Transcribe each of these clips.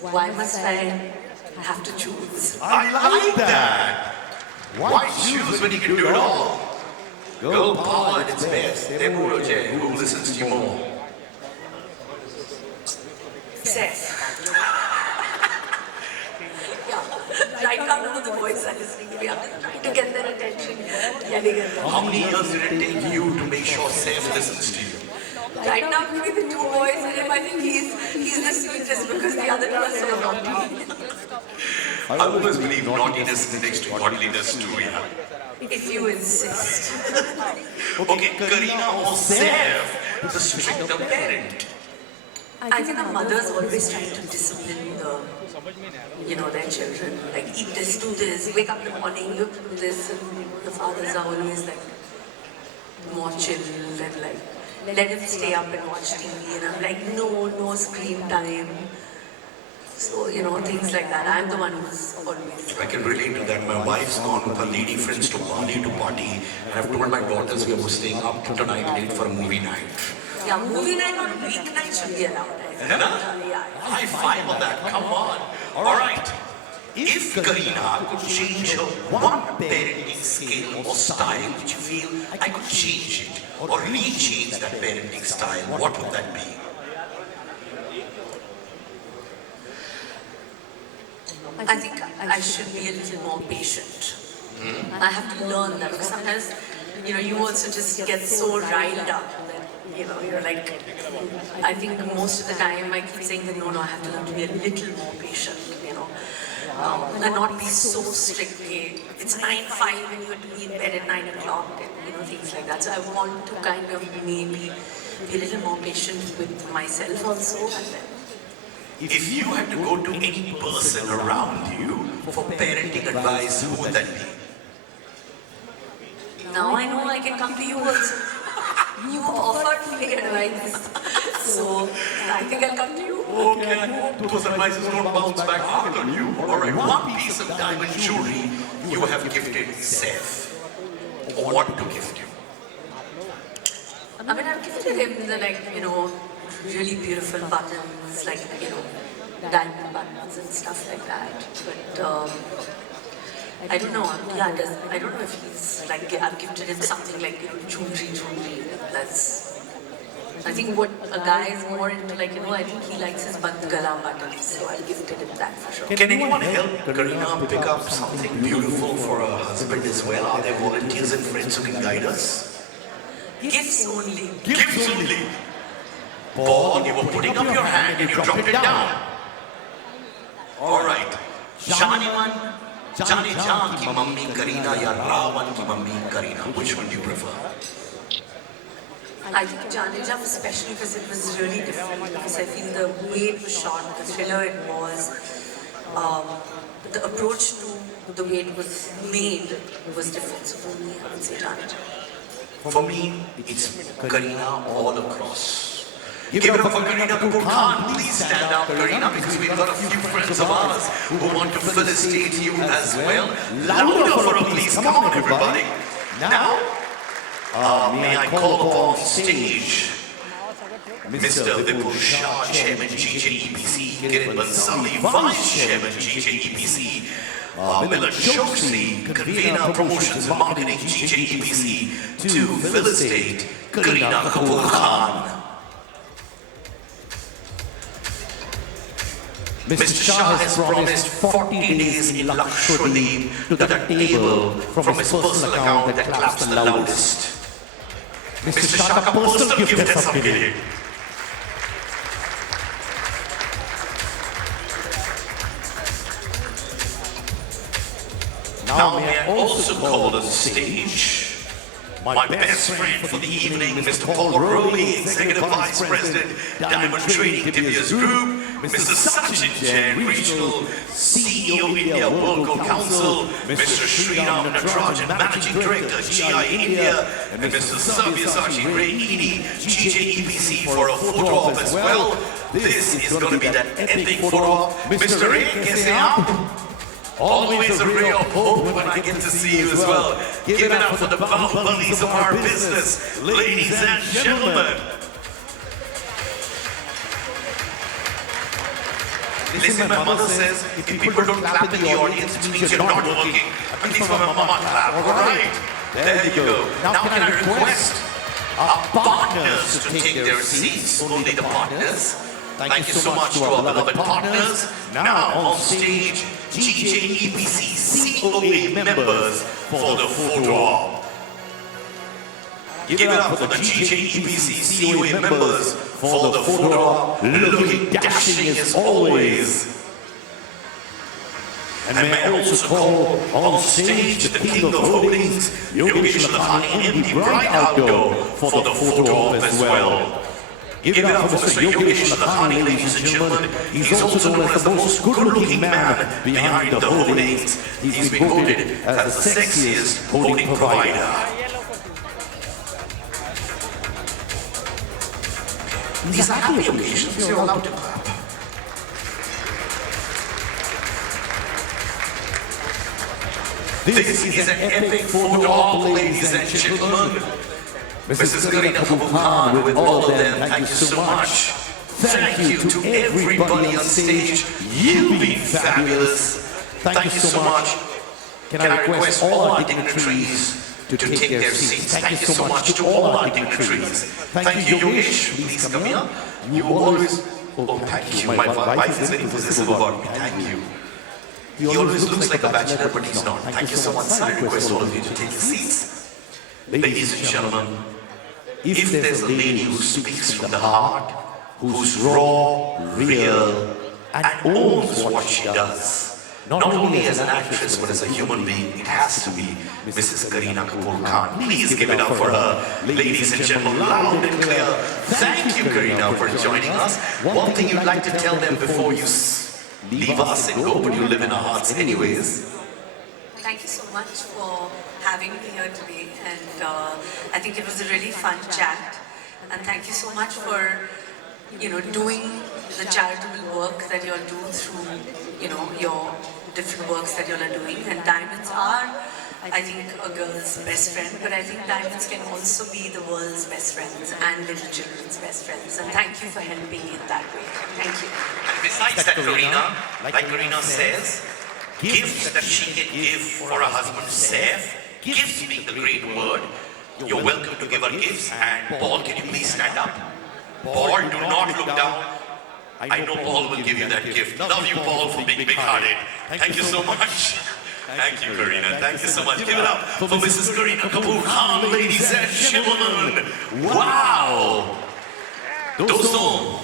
Why must I have to choose? I like that. Why choose when you can do it all? Girl power at its best. Therefore, who listens to you more? Success. Yeah. Right now, none of the boys are listening. We are trying to get their attention. Yelling at them. How many years did it take you to make sure Seth listens to you? Right now, between the two boys and him, I think he's the sweetest because the other two are so naughty. I always believe naughtiness is next to godliness too, yeah. If you insist. Okay, Karina or Seth, the stricter parent. I think the mothers always try to discipline their children. Like, eat this, do this, wake up in the morning, you have to do this. And the fathers are always like more chill and like, let him stay up and watch TV. And I'm like, no screen time. So, things like that. I'm the one who's always... I can relate to that. My wife's gone with her lady friends to Bali to party. And I've told my daughters we are staying up tonight late for a movie night. Yeah, movie night on weeknight should be allowed. Yeah. High five on that, come on. Alright. If Karina could change her one parenting skill or style which you feel I could change it or re-change that parenting style, what would that be? I think I should be a little more patient. I have to learn that because sometimes, you also just get so riled up that, you're like, I think most of the time I keep saying that no, I have to learn to be a little more patient, and not be so strict. Okay, it's 9:05 and you have to be in bed at 9 o'clock and, things like that. So I want to kind of maybe be a little more patient with myself also. And then, if you had to go to any person around you for parenting advice, who would that be? now I know I can come to you also. You offered me advice, so I think I'll come to you. Okay, I hope those advices don't bounce back hard on you. Alright, one piece of diamond jewelry you have gifted Seth. Or what to gift you? I mean, I've gifted him the really beautiful buttons, diamond buttons and stuff like that. But I don't know. Yeah, I don't know if he's I've gifted him something like jewelry. I think what a guy is more into, I think he likes his gala buttons, so I gifted him that for sure. Can anyone help Karina pick up something beautiful for her husband as well? Are there volunteers and friends who can guide us? Gifts only. Gifts only. Paul, you were putting up your hand and you dropped it down. Alright. Janiman, Jani Jan ki mummy Karina ya Ravan ki mummy Karina. Which one do you prefer? I think Jani Jam, especially because it was really different, because I feel the way it was shot, the thriller it was, the approach to the way it was made was different. So for me, I would say Jani Jam. For me, it's Karina all across. Give it up for Karina Kapoor Khan. Please stand up, Karina, because we've got a few friends of ours who want to felicitate you as well. Louder for her, please. Come on, everybody. Now, may I call upon stage Mr. Vipul Shah, Chairman GJEPC, Kiran Bansali, Vice Chairman GJEPC, Milan Choksi, Convener Promotions and Marketing GJEPC, to felicitate Karina Kapoor Khan. Mr. Shah has promised 40 days in Lakshadweep to that table from his personal account that claps the loudest. Mr. Shah का personal gift है सबके लिए. Now may I also call on the stage my best friend for the evening, Mr. Paul Rowley, Executive Vice President, Diamond Trading Divyas Group, Mr. Sachin Jain, Regional CEO, India World Gold Council, Mr. Sriram Natarajan, Managing Director, GI India, and Mr. Sabyasachi Ray Edie, GJEPC, for a photo op as well. This is going to be that epic photo op. Mr. Ray, kaise aap? Always a ray of hope when I get to see you as well. Give it up for the Bahubali's of our business, ladies and gentlemen. Listen, my mother says if people don't clap in the audience, it means you're not working. At least for my mama clap, alright? There you go. Now can I request our partners to take their seats? Only the partners. Thank you so much to our beloved partners. Now on stage, GJEPC COA members for the photo op. Give it up for the GJEPC COA members for the photo op, looking dashing as always. And may I also call on stage the king of holdings, Yogesh Lakhani, MD Bright Outdoor, for the photo op as well. Give it up for Mr. Yogesh Lakhani, ladies and gentlemen. He's also known as the most good-looking man behind the holdings. He's been voted as the sexiest holding provider. These are happy occasions, you're allowed to clap. This is an epic photo op, ladies and gentlemen. Mrs. Kareena Kapoor Khan, with all of them, thank you so much. Thank you to everybody on stage. You've been fabulous. Thank you so much. Can I request all our dignitaries to take their seats? Thank you so much to all our dignitaries. Thank you, Yogesh. Please come here. You always... Oh, thank you. My wife is very possessive about me. Thank you. He always looks like a bachelor, but he's not. Thank you so much. I request all of you to take your seats. Ladies and gentlemen, if there's a lady who speaks from the heart, who's raw, real, and owns what she does, not only as an actress but as a human being, it has to be Mrs. Kareena Kapoor Khan. Please give it up for her. Ladies and gentlemen, loud and clear. Thank you, Kareena, for joining us. One thing you'd like to tell them before you leave us and go, but you live in our hearts anyways. Thank you so much for having me here today, and I think it was a really fun chat. And thank you so much for, doing the charitable work that you all do through, your different works that you all are doing. And diamonds are, I think, a girl's best friend, but I think diamonds can also be the world's best friends and little children's best friends. And thank you for helping in that way. Thank you. And besides that, Kareena, like Kareena says, gifts that she can give for her husband Saif, gifts being the great word. You're welcome to give her gifts. And Paul, can you please stand up? Paul, do not look down. I know Paul will give you that gift. Love you, Paul, for being big-hearted. Thank you so much. Thank you, Kareena. Thank you so much. Give it up for Mrs. Kareena Kapoor Khan, ladies and gentlemen. Wow! Doston,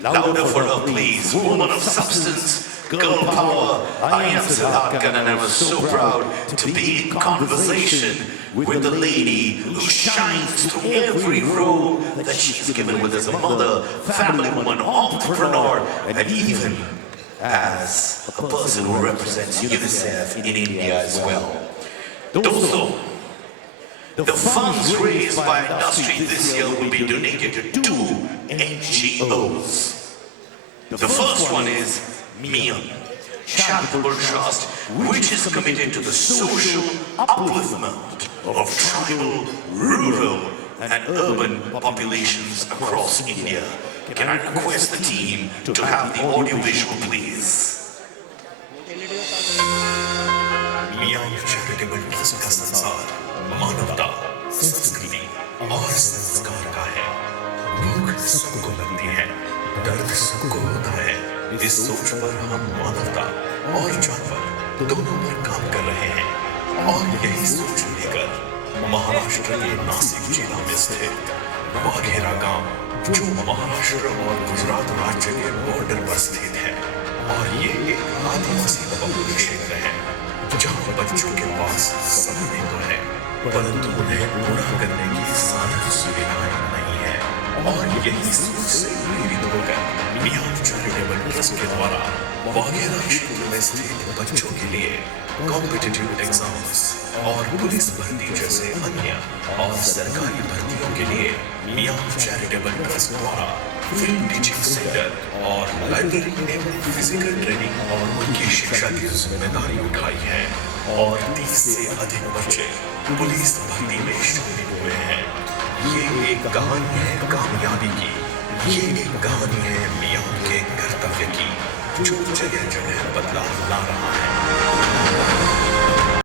louder for her, please. Woman of substance, girl power. I am Siddharth Khan, and I was so proud to be in conversation with the lady who shines through every role that she's given, whether as a mother, family woman, entrepreneur, and even as a person who represents UNICEF in India as well. Dosto, the funds raised by industry this year will be donated to 2 NGOs. The first one is Mian Charitable Trust, which is committed to the social upliftment of tribal, rural, and urban populations across India. Can I request the team to have the audio visual, please? मियां charitable trust का संसार मानवता, संस्कृति और संस्कार का है। भूख सबको लगती है, दर्द सबको होता है। इस सोच पर हम मानवता और जानवर दोनों पर काम कर रहे हैं, और यही सोच लेकर महाराष्ट्र के नासिक जिला में स्थित वाघेरा गांव, जो महाराष्ट्र और गुजरात राज्य के बॉर्डर पर स्थित है, और ये एक आदिवासी बहुल क्षेत्र है, जहाँ बच्चों के पास सब नहीं तो है, परंतु उन्हें पूरा करने की सारी सुविधाएं नहीं है। और यही सोच से प्रेरित होकर मियां चैरिटेबल ट्रस्ट के द्वारा वाघेरा क्षेत्र में स्थित बच्चों के लिए कॉम्पिटिटिव एग्जाम्स और पुलिस भर्ती जैसे अन्य और सरकारी भर्तियों के लिए मियां चैरिटेबल ट्रस्ट द्वारा फिल्म टीचिंग सेंटर और लाइब्रेरी एवं फिजिकल ट्रेनिंग और उनकी शिक्षा की जिम्मेदारी उठाई है, और 30 से अधिक बच्चे पुलिस भर्ती में शामिल हुए हैं। ये एक कहानी है कामयाबी की, ये एक कहानी है मियां के कर्तव्य की, जो जगह जगह बदलाव ला रहा